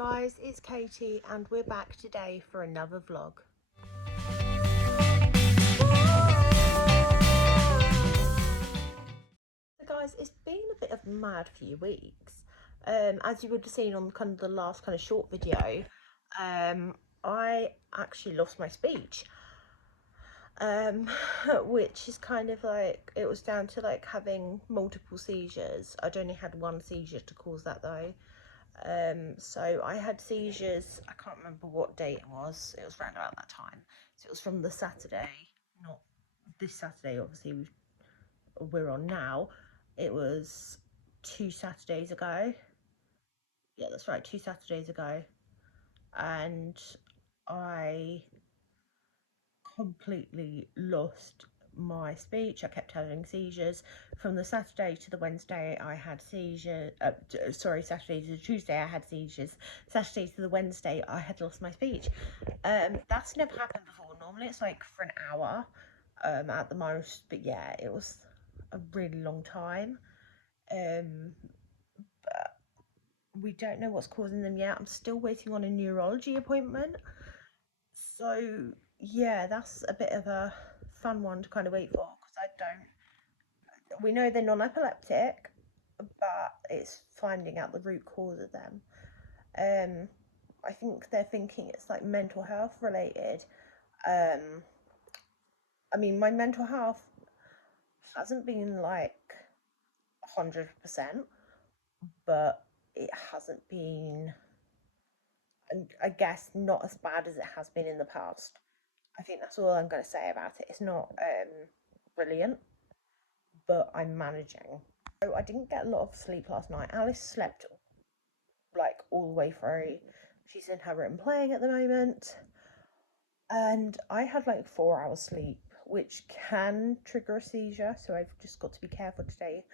guys, it's Katie and we're back today for another vlog. So guys, it's been a bit of a mad few weeks. As you would have seen on kind of the last kind of short video, I actually lost my speech. Which is kind of like, it was down to like having multiple seizures. I'd only had one seizure to cause that though. So I had seizures, I can't remember what date it was around about that time. So it was from the Saturday, not this Saturday, obviously we're on now. It was 2 Saturdays ago. Yeah, that's right, 2 Saturdays ago. And I completely lost my speech. I kept having seizures. From the Saturday to the Wednesday I had seizures, Saturday to Tuesday I had seizures. Saturday to the Wednesday I had lost my speech. That's never happened before. Normally it's like for an hour at the most, but yeah, it was a really long time. But we don't know what's causing them yet. I'm still waiting on a neurology appointment, so yeah, that's a bit of a fun one to kind of wait for, because we know they're non-epileptic, but it's finding out the root cause of them. I think they're thinking it's like mental health related. I mean, my mental health hasn't been like 100%, but it hasn't been, I guess, not as bad as it has been in the past. I think that's all I'm going to say about it. It's not brilliant, but I'm managing. So I didn't get a lot of sleep last night. Alice slept like all the way through. She's in her room playing at the moment. And I had like 4 hours sleep, which can trigger a seizure. So I've just got to be careful today.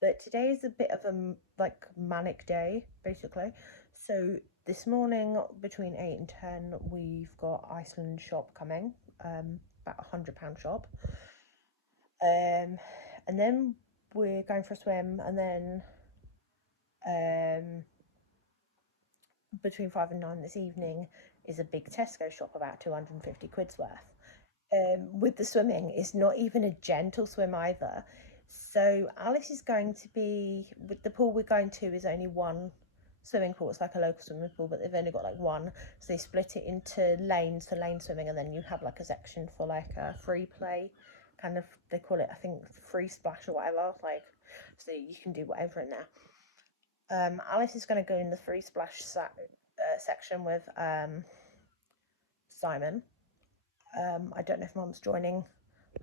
But today is a bit of a like manic day, basically. So this morning between 8 and 10, we've got Iceland shop coming, about £100 shop. And then we're going for a swim, and then between 5 and 9 this evening is a big Tesco shop, about 250 quid's worth. With the swimming, it's not even a gentle swim either. So Alice is going to be, with the pool we're going to is only one swimming pool. It's like a local swimming pool, but they've only got like one, so they split it into lanes for lane swimming, and then you have like a section for like a free play kind of, they call it, I think, free splash or whatever, like, so you can do whatever in there. Alice is going to go in the free splash section with Simon. I don't know if Mum's joining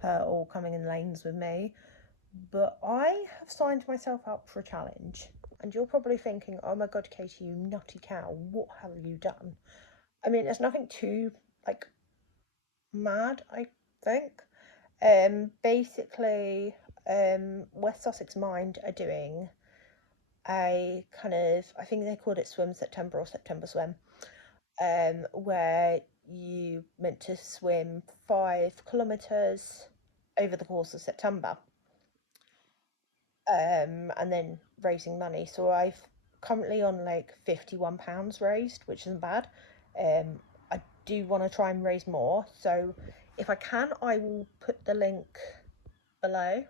her or coming in lanes with me, but I have signed myself up for a challenge. And you're probably thinking, oh my god, Katie, you nutty cow, what have you done? I mean, there's nothing too like mad, I think. Basically, West Sussex Mind are doing a kind of, I think they called it Swim September or September Swim, where you meant to swim 5 kilometres over the course of September, and then raising money. So I've currently on like £51 raised, which isn't bad. I do want to try and raise more, so if I can, I will put the link below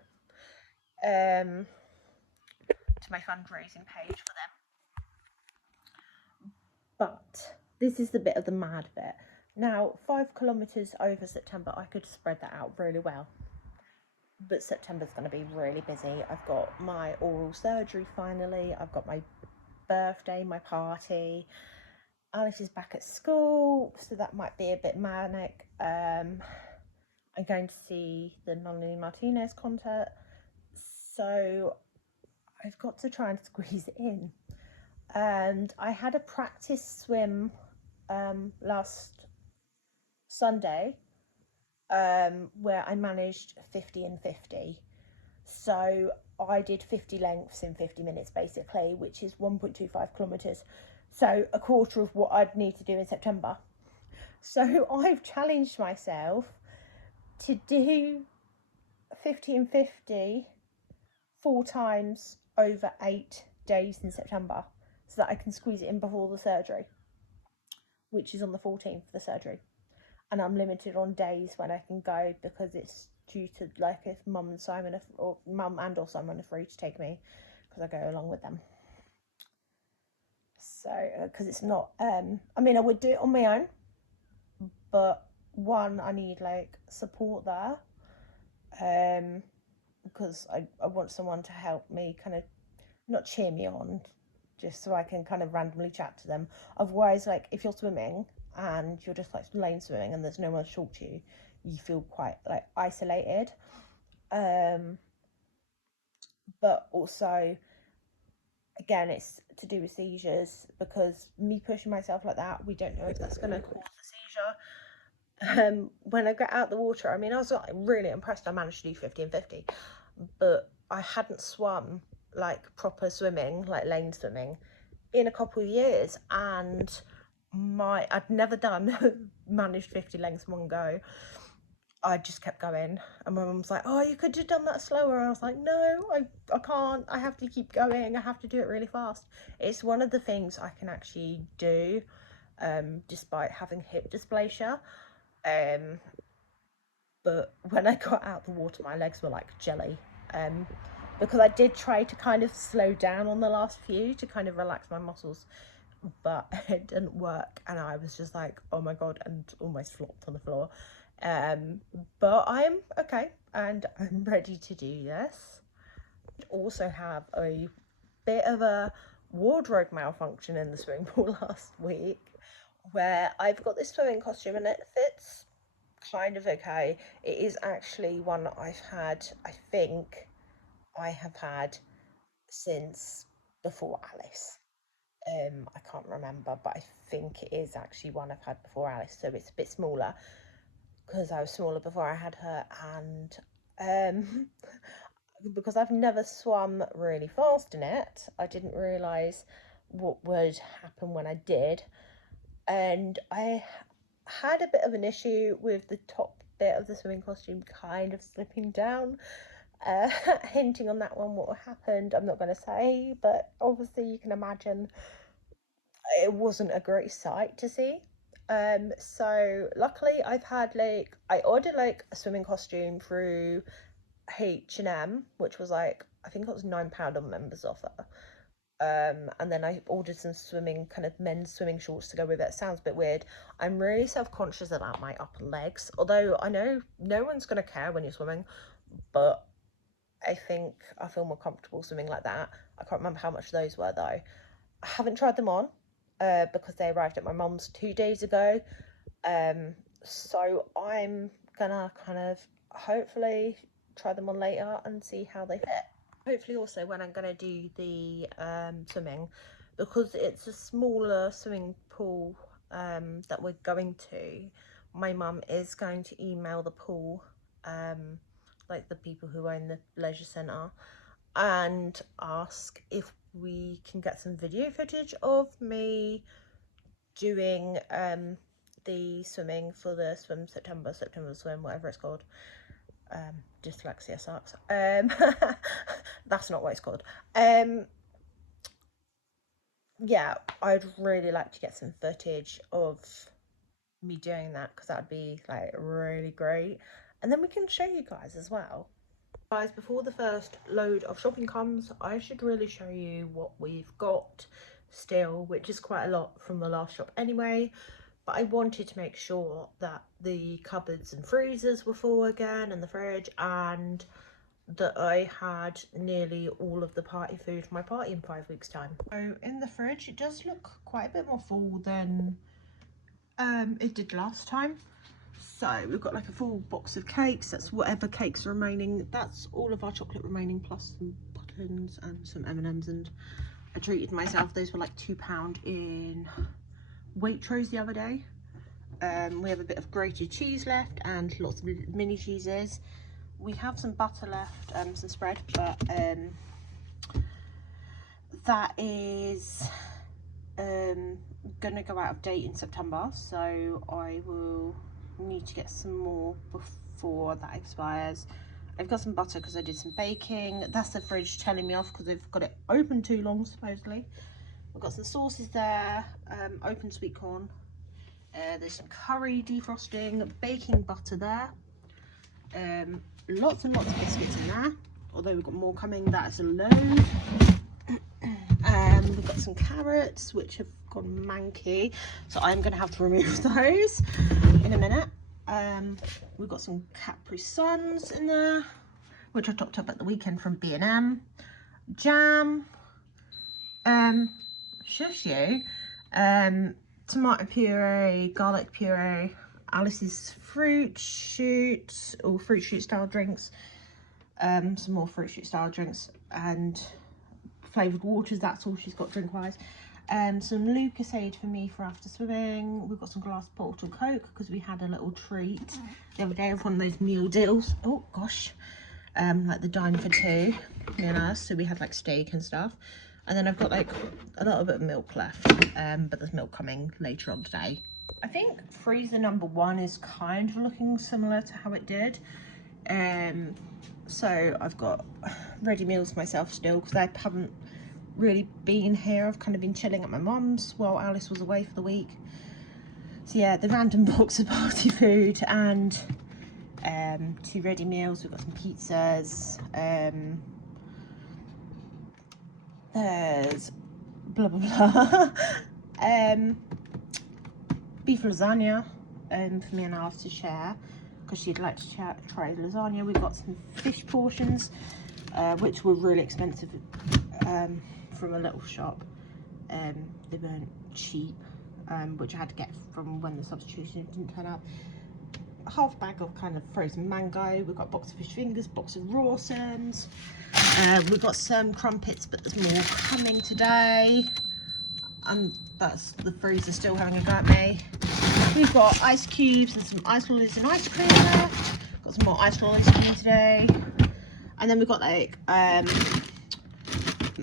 to my fundraising page for them. But this is the bit of the mad bit. Now, 5 kilometres over September, I could spread that out really well. But September's going to be really busy. I've got my oral surgery finally. I've got my birthday, my party. Alice is back at school, so that might be a bit manic. I'm going to see the Nolly Martinez concert, so I've got to try and squeeze it in. And I had a practice swim last Sunday, where I managed 50 and 50. So I did 50 lengths in 50 minutes basically, which is 1.25 kilometres. So a quarter of what I'd need to do in September. So I've challenged myself to do 50 and 50 4 times over 8 days in September. so that I can squeeze it in before the surgery, which is on the 14th, the surgery. And I'm limited on days when I can go because it's due to, like, if mum and Simon are, or mum and or Simon are free to take me, because I go along with them. So because it's not I mean, I would do it on my own, but one, I need like support there, because I want someone to help me kind of not cheer me on, just so I can kind of randomly chat to them. Otherwise, like, if you're swimming and you're just like lane swimming and there's no one to talk to you, you feel quite like isolated. But also, again, it's to do with seizures, because me pushing myself like that, we don't know if that's going to cause a seizure. When I got out the water, I mean, I was like really impressed. I managed to do 50 and 50, but I hadn't swum like proper swimming, like lane swimming, in a couple of years, and I'd never done managed 50 lengths in one go. I just kept going, and my mum was like, "Oh, you could have done that slower." I was like, "No, I can't. I have to keep going. I have to do it really fast." It's one of the things I can actually do, despite having hip dysplasia. But when I got out the water, my legs were like jelly. Because I did try to kind of slow down on the last few to kind of relax my muscles, but it didn't work, and I was just like, oh my god, and almost flopped on the floor. But I'm okay, and I'm ready to do this. Also have a bit of a wardrobe malfunction in the swimming pool last week, where I've got this swimming costume and it fits kind of okay. It is actually one I've had, I think I have had since before Alice. I can't remember, but I think it is actually one I've had before Alice, so it's a bit smaller because I was smaller before I had her, and because I've never swum really fast in it, I didn't realise what would happen when I did, and I had a bit of an issue with the top bit of the swimming costume kind of slipping down. Hinting on that one, what happened, I'm not going to say, but obviously you can imagine it wasn't a great sight to see. So luckily I've had like, I ordered like a swimming costume through H&M, which was like, I think it was £9 on members offer. And then I ordered some swimming, kind of men's swimming shorts to go with it. Sounds a bit weird. I'm really self-conscious about my upper legs, although I know no one's going to care when you're swimming, but I think I feel more comfortable swimming like that. I can't remember how much those were though. I haven't tried them on because they arrived at my mum's 2 days ago. So I'm gonna kind of hopefully try them on later and see how they fit. Hopefully also when I'm gonna do the swimming, because it's a smaller swimming pool that we're going to, my mum is going to email the pool, like the people who own the leisure centre, and ask if we can get some video footage of me doing the swimming for the September swim, whatever it's called. Dyslexia sucks. That's not what it's called. Yeah, I'd really like to get some footage of me doing that, because that would be like really great, and then we can show you guys as well. Guys, before the first load of shopping comes, I should really show you what we've got still, which is quite a lot from the last shop anyway, but I wanted to make sure that the cupboards and freezers were full again, and the fridge, and that I had nearly all of the party food for my party in 5 weeks time. So in the fridge it does look quite a bit more full than it did last time. So we've got like a full box of cakes, that's whatever cakes are remaining, that's all of our chocolate remaining, plus some buttons and some M&Ms, and I treated myself, those were like £2 in Waitrose the other day. We have a bit of grated cheese left and lots of mini cheeses. We have some butter left, some spread, but that is gonna go out of date in September, so I will need to get some more before that expires. I've got some butter because I did some baking. That's the fridge telling me off because they've got it open too long supposedly. We've got some sauces there, open sweet corn. There's some curry defrosting, baking butter there. Lots and lots of biscuits in there, although we've got more coming. That's a load. We've got some carrots which have gone manky, so I'm going to have to remove those in a minute. We've got some Capri Suns in there, which I topped up at the weekend from B&M. Jam, shush you, tomato puree, garlic puree, Alice's fruit shoot, or fruit shoot style drinks, some more fruit shoot style drinks, and flavoured waters. That's all she's got drink wise. Some Lucasade for me for after swimming. We've got some glass bottle Coke because we had a little treat the other day of one of those meal deals. Oh gosh, like the dine for two, me and us. So we had like steak and stuff. And then I've got like a little bit of milk left, but there's milk coming later on today. I think freezer number 1 is kind of looking similar to how it did. So I've got ready meals for myself still because I haven't really been here. I've kind of been chilling at my mum's while Alice was away for the week. So yeah, the random box of party food and 2 ready meals. We've got some pizzas. There's blah blah blah. Beef lasagna for me and Alice to share because she'd like to try lasagna. We've got some fish portions which were really expensive from a little shop. They weren't cheap, which I had to get from when the substitution didn't turn up. A half bag of kind of frozen mango. We've got a box of fish fingers, box of Rawsons. We've got some crumpets, but there's more coming today. And that's the freezer still having a go at me. We've got ice cubes and some ice lollies and ice cream left. Got some more ice lollies coming today. And then we've got like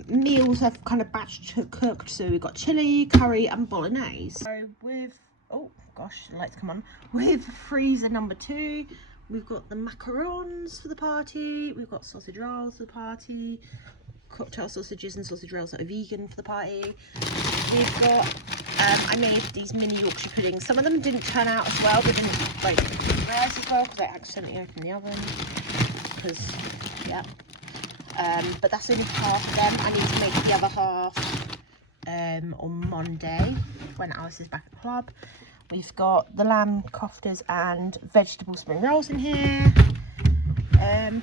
meals I've kind of batch cooked. So we've got chili, curry and bolognese. So with, oh gosh, the lights come on. With freezer number 2, we've got the macarons for the party. We've got sausage rolls for the party. Cocktail sausages and sausage rolls that are vegan for the party. We've got, I made these mini Yorkshire puddings. Some of them didn't turn out as well. They didn't like theirs as well because I accidentally opened the oven. Because, yeah. But that's only half of them. I need to make the other half on Monday when Alice is back at the club. We've got the lamb koftas and vegetable spring rolls in here.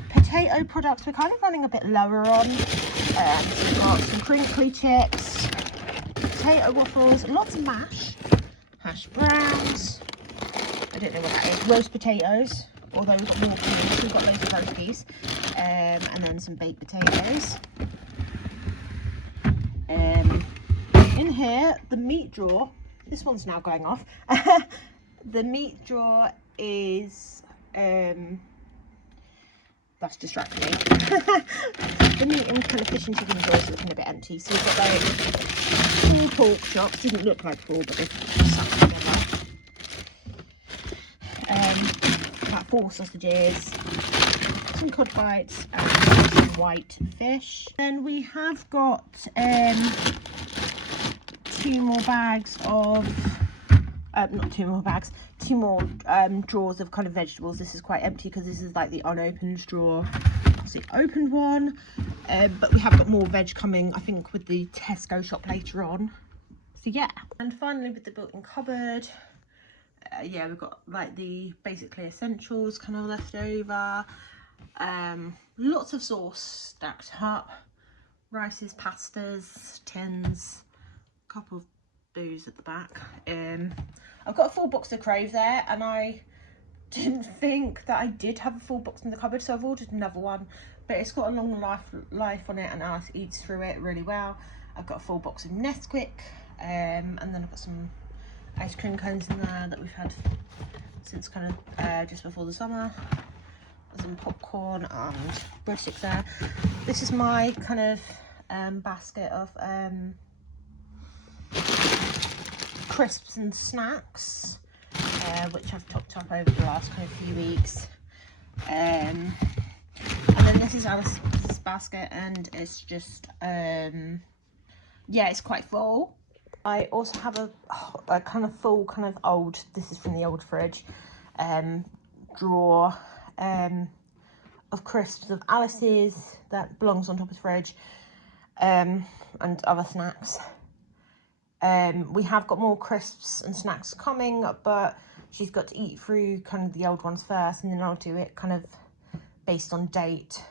Potato products we're kind of running a bit lower on. So we've got some crinkly chips, potato waffles, lots of mash, hash browns, I don't know what that is, roast potatoes, although we've got more coming, so we've got loads of roasties, and then some baked potatoes. In here, the meat drawer, this one's now going off. The meat drawer is that's distracting me. The meat and kind of fish and chicken drawer is looking a bit empty. So we've got like 4 pork chops. Didn't look like 4, but they've stuck together. About 4 sausages, some cod bites, and some white fish. Then we have got 2 more bags of. Not 2 more bags, 2 more drawers of kind of vegetables. This is quite empty because this is like the unopened drawer. It's the opened one, but we have got more veg coming, I think, with the Tesco shop later on. So yeah, and finally with the built-in cupboard, yeah, we've got like the basically essentials kind of left over. Lots of sauce stacked up, rices, pastas, tins, a couple of booze at the back. I've got a full box of Crave there, and I didn't think that I did have a full box in the cupboard, so I've ordered another one, but it's got a long life on it and Alice eats through it really well. I've got a full box of Nesquik, and then I've got some ice cream cones in there that we've had since kind of just before the summer. Some popcorn and breadsticks there. This is my kind of basket of crisps and snacks, which I've topped up over the last kind of few weeks. And then this is Alice's basket, and it's just yeah, it's quite full. I also have a kind of full, kind of old, this is from the old fridge, drawer of crisps of Alice's that belongs on top of the fridge, and other snacks. We have got more crisps and snacks coming, but she's got to eat through kind of the old ones first, and then I'll do it kind of based on date.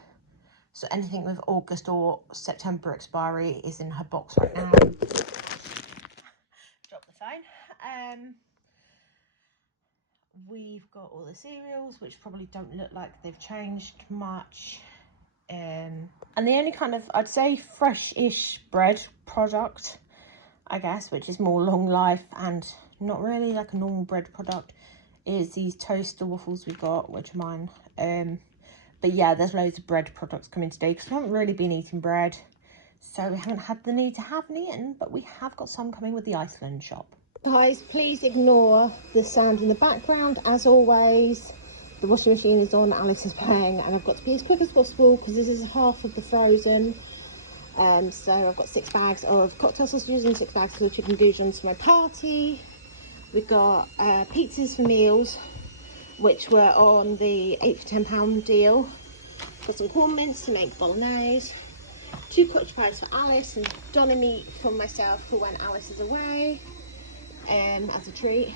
So anything with August or September expiry is in her box right now. Drop the phone. We've got all the cereals, which probably don't look like they've changed much. And the only kind of, I'd say, fresh-ish bread product, I guess, which is more long life and not really like a normal bread product, is these toaster waffles we've got, which are mine. But yeah, there's loads of bread products coming today because we haven't really been eating bread, so we haven't had the need to have any eaten, but we have got some coming with the Iceland shop. Guys, please ignore the sound in the background. As always, the washing machine is on, Alice is playing, and I've got to be as quick as possible because this is half of the frozen. So I've got 6 bags of cocktail sausages and 6 bags of chicken goujons for my party. We've got pizzas for meals, which were on the 8 for £10 deal. Got some corn mince to make bolognese. 2 cottage pies for Alice and doner meat for myself for when Alice is away, as a treat.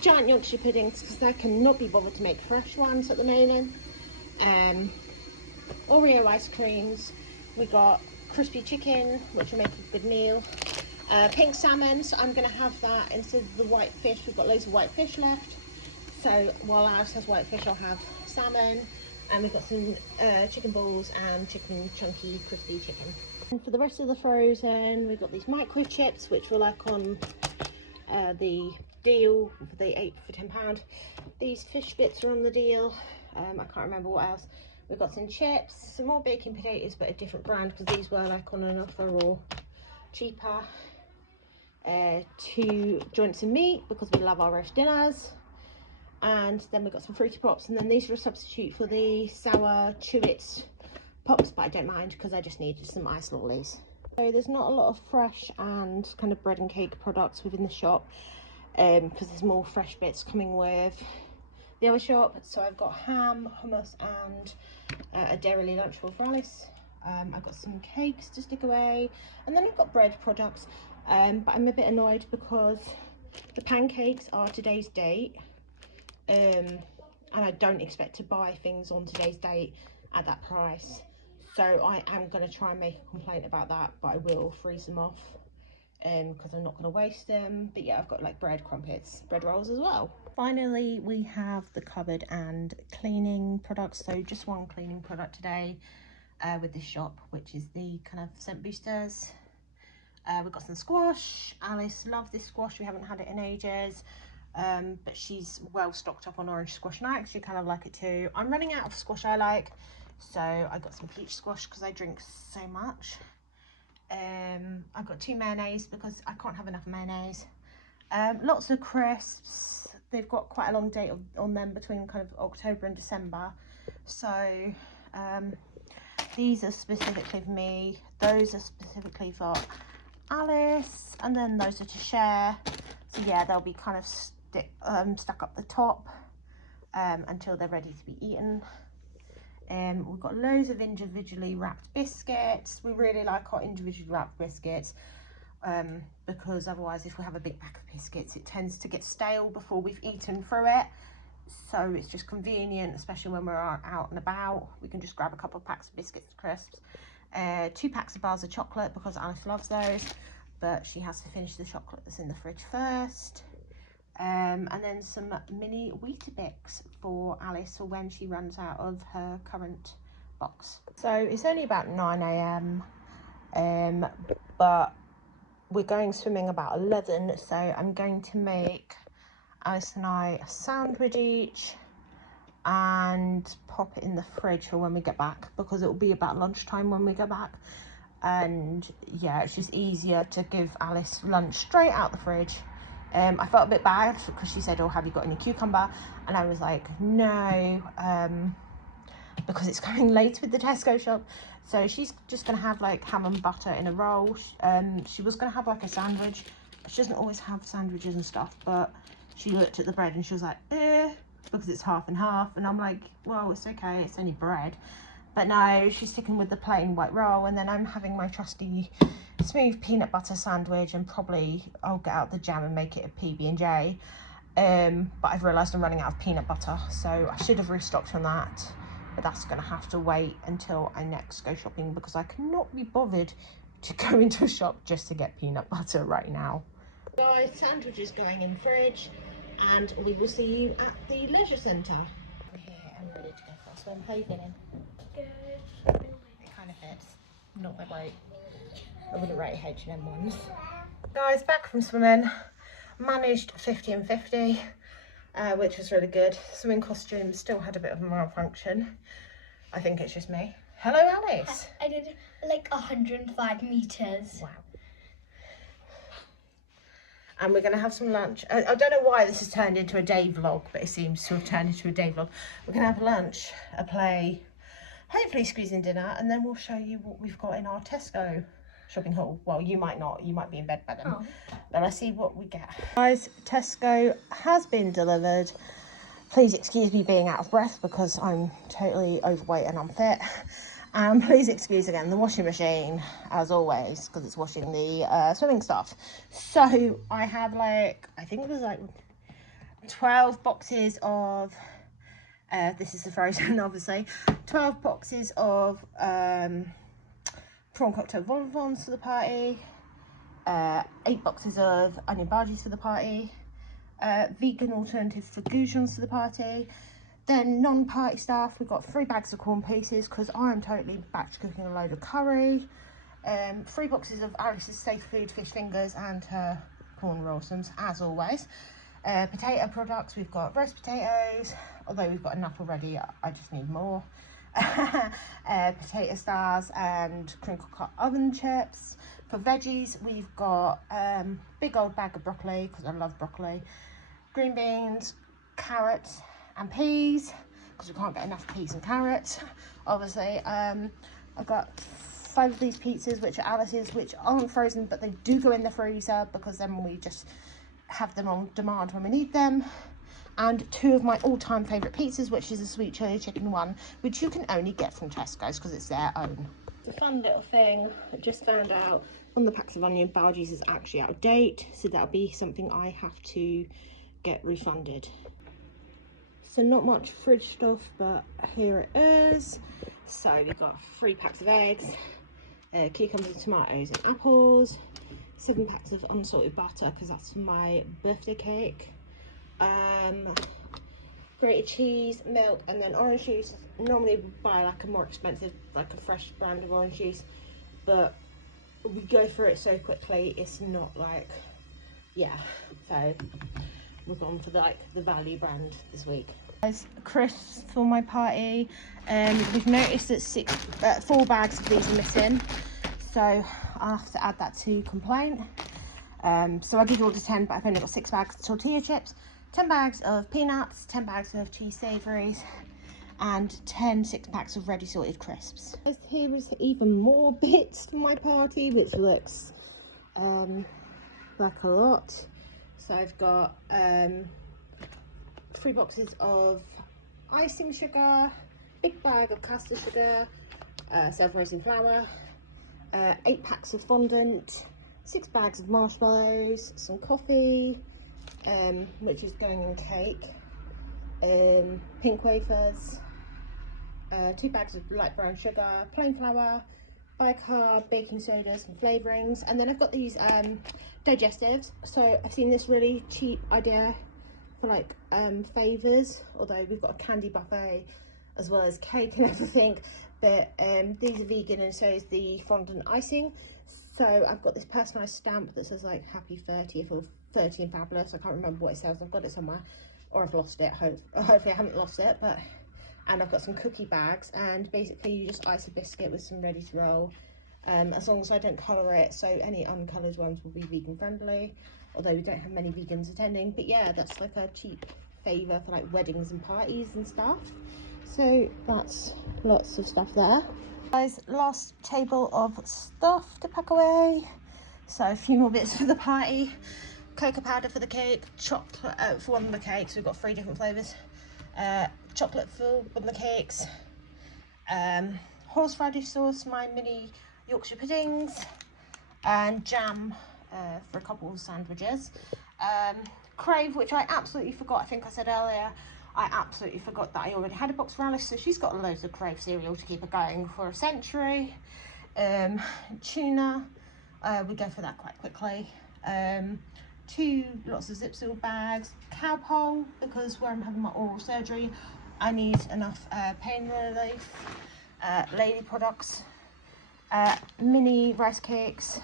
Giant Yorkshire puddings because I cannot be bothered to make fresh ones at the moment. Oreo ice creams. We got crispy chicken, which will make a good meal. Pink salmon, so I'm going to have that instead of the white fish. We've got loads of white fish left, so while Alice has white fish, I'll have salmon. And we've got some chicken balls and chicken chunky crispy chicken. And for the rest of the frozen, we've got these microwave chips, which were like on the deal for the 8 for £10. These fish bits are on the deal. I can't remember what else. We've got some chips, some more baking potatoes, but a different brand because these were like on an offer or cheaper. 2 joints of meat because we love our roast dinners. And then we've got some fruity pops, and then these are a substitute for the sour Chewits pops, but I don't mind because I just needed some ice lollies. So there's not a lot of fresh and kind of bread and cake products within the shop, because there's more fresh bits coming with the other shop. So I've got ham, hummus, and a dairy lunchable for Alice. I've got some cakes to stick away, and then I've got bread products, but I'm a bit annoyed because the pancakes are today's date. And I don't expect to buy things on today's date at that price, so I am going to try and make a complaint about that, but I will freeze them off because I'm not going to waste them. But yeah, I've got like bread crumpets, bread rolls as well. Finally, we have the cupboard and cleaning products. So just one cleaning product today with this shop, which is the kind of scent boosters. We've got some squash. Alice loves this squash, we haven't had it in ages. But she's well stocked up on orange squash now, she kind of like it too. I'm running out of squash I like, so I got some peach squash because I drink so much. I've got 2 mayonnaise because I can't have enough mayonnaise. Lots of crisps. They've got quite a long date on them between kind of October and December, so these are specifically for me, those are specifically for Alice, and then those are to share. So yeah, they'll be kind of stuck up the top until they're ready to be eaten. We've got loads of individually wrapped biscuits. We really like our individually wrapped biscuits because otherwise if we have a big pack of biscuits it tends to get stale before we've eaten through it. So it's just convenient, especially when we're out and about. We can just grab a couple of packs of biscuits and crisps. 2 packs of bars of chocolate because Alice loves those, but she has to finish the chocolate that's in the fridge first. And then some mini Weetabix for Alice for when she runs out of her current box. So it's only about 9 AM, but we're going swimming about 11, so I'm going to make Alice and I a sandwich each and pop it in the fridge for when we get back, because it will be about lunchtime when we get back. And yeah, it's just easier to give Alice lunch straight out the fridge. I felt a bit bad because she said, oh, have you got any cucumber? And I was like, no, because it's coming late with the Tesco shop. So she's just going to have like ham and butter in a roll. She was going to have like a sandwich. She doesn't always have sandwiches and stuff, but she looked at the bread and she was like, because it's half and half. And I'm like, well, it's okay, it's only bread. But no, she's sticking with the plain white roll. And then I'm having my trusty smooth peanut butter sandwich, and probably I'll get out the jam and make it a PB&J. But I've realised I'm running out of peanut butter, so I should have restocked on that. But that's going to have to wait until I next go shopping, because I cannot be bothered to go into a shop just to get peanut butter right now. Guys, sandwich is going in the fridge, and we will see you at the leisure centre. We're here and ready to go for a swim. How are you feeling? Good. It kind of fits. Not that great. I wouldn't rate H&M ones. Guys, back from swimming. Managed 50 and 50, which was really good. Swimming costume still had a bit of a malfunction. I think it's just me. Hello, Alice. I did like 105 meters. Wow. And we're going to have some lunch. I don't know why this has turned into a day vlog, but it seems to have turned into a day vlog. We're going to have lunch, a play, hopefully squeeze in dinner, and then we'll show you what we've got in our Tesco shopping haul. Well, you might not. You might be in bed by then. Oh. But let's see what we get. Guys, Tesco has been delivered. Please excuse me being out of breath because I'm totally overweight and unfit. And please excuse again the washing machine, as always, because it's washing the swimming stuff. So I have like, I think it was like 12 boxes of, this is the frozen obviously, 12 boxes of prawn cocktail vol for the party, 8 boxes of onion bhajis for the party, vegan alternative for goujons for the party. Then non-party stuff, we've got 3 bags of corn pieces because I'm totally back to cooking a load of curry. 3 boxes of Alice's safe food fish fingers and her corn rawsons, as always. Potato products, we've got roast potatoes, although we've got enough already, I just need more. Potato stars and crinkle cut oven chips. For veggies, we've got big old bag of broccoli because I love broccoli, green beans, carrots and peas because we can't get enough peas and carrots, obviously. I've got 5 of these pizzas, which are Alice's, which aren't frozen, but they do go in the freezer because then we just have them on demand when we need them. And 2 of my all-time favourite pizzas, which is a sweet chili chicken one, which you can only get from Tesco's because it's their own. It's a fun little thing. I just found out one of the packs of onion bhajis is actually out of date, so that'll be something I have to get refunded. So not much fridge stuff, but here it is. So we've got 3 packs of eggs, cucumbers, tomatoes and apples, 7 packs of unsalted butter because that's for my birthday cake, grated cheese, milk, and then orange juice. Normally we buy like a more expensive, like a fresh brand of orange juice, but we go through it so quickly, it's not like, yeah, so we've gone for the value brand this week. Guys, crisps for my party. We've noticed that 4 bags of these are missing, so I'll have to add that to complaint. So I did order 10, but I've only got 6 bags of tortilla chips, 10 bags of peanuts, 10 bags of cheese savouries, and 10 6-packs of ready sorted crisps. Here is even more bits for my party, which looks like a lot. So I've got 3 boxes of icing sugar, big bag of caster sugar, self-raising flour, 8 packs of fondant, 6 bags of marshmallows, some coffee, which is going in cake, pink wafers, 2 bags of light brown sugar, plain flour, bicarb, baking soda, some flavourings, and then I've got these digestives. So I've seen this really cheap idea for like favours, although we've got a candy buffet as well as cake and everything, but these are vegan and so is the fondant icing. So I've got this personalised stamp that says like happy 30th or 30 and fabulous. I can't remember what it says, I've got it somewhere, or I've lost it. Hopefully I haven't lost it. But and I've got some cookie bags, and basically you just ice a biscuit with some ready to roll, as long as I don't colour it, so any uncoloured ones will be vegan friendly, although we don't have many vegans attending. But yeah, that's like a cheap favour for like weddings and parties and stuff. So that's lots of stuff there. Guys, last table of stuff to pack away. So a few more bits for the party. Cocoa powder for the cake, chocolate for one of the cakes. We've got 3 different flavours. Chocolate for one of the cakes. Horseradish sauce, my mini Yorkshire puddings, and jam for a couple of sandwiches. Crave, which I absolutely forgot, I think I said earlier, I absolutely forgot that I already had a box for Alice, so she's got loads of Crave cereal to keep her going for a century. Tuna, we go for that quite quickly. 2 lots of zip seal bags, cow pole, because where I'm having my oral surgery, I need enough pain relief. Lady products, mini rice cakes,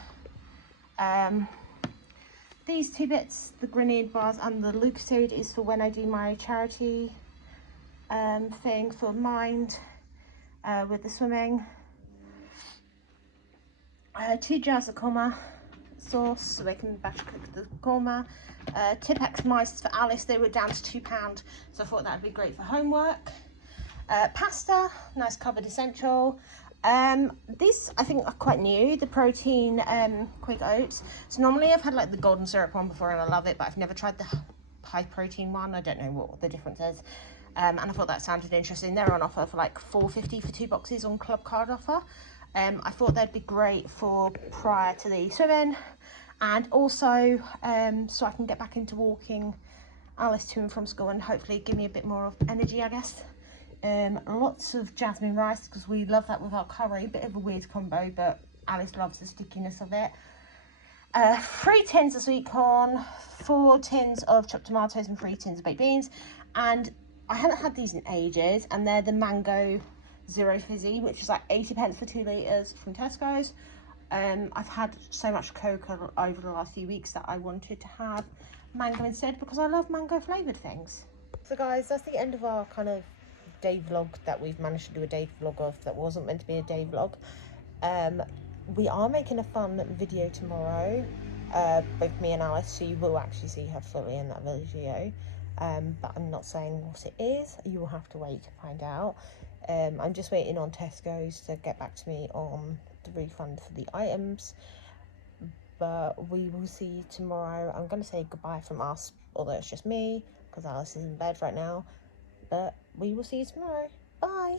these 2 bits, the grenade bars and the Lucasade, is for when I do my charity thing for Mind with the swimming. 2 jars of korma sauce so they can batch cook the korma. Tipex mice for Alice, they were down to £2, so I thought that would be great for homework. Pasta, nice covered essential. These I think are quite new, the protein quick oats. So normally I've had like the golden syrup one before and I love it, but I've never tried the high protein one. I don't know what the difference is. And I thought that sounded interesting. They're on offer for like £4.50 for 2 boxes on club card offer. I thought they'd be great for prior to the swimming, and also so I can get back into walking Alice to and from school and hopefully give me a bit more of energy, I guess. Lots of jasmine rice because we love that with our curry. Bit of a weird combo, but Alice loves the stickiness of it. 3 tins of sweet corn, 4 tins of chopped tomatoes and 3 tins of baked beans. And I haven't had these in ages, and they're the mango zero fizzy, which is like 80p for 2 litres from Tesco's. I've had so much Coke over the last few weeks that I wanted to have mango instead because I love mango flavoured things. So guys, that's the end of our kind of day vlog that we've managed to do a day vlog of that wasn't meant to be a day vlog. We are making a fun video tomorrow, both me and Alice, so you will actually see her fully in that video, but I'm not saying what it is. You will have to wait to find out. I'm just waiting on Tesco's to get back to me on the refund for the items, but we will see you tomorrow. I'm going to say goodbye from us, although it's just me because Alice is in bed right now, but we will see you tomorrow. Bye.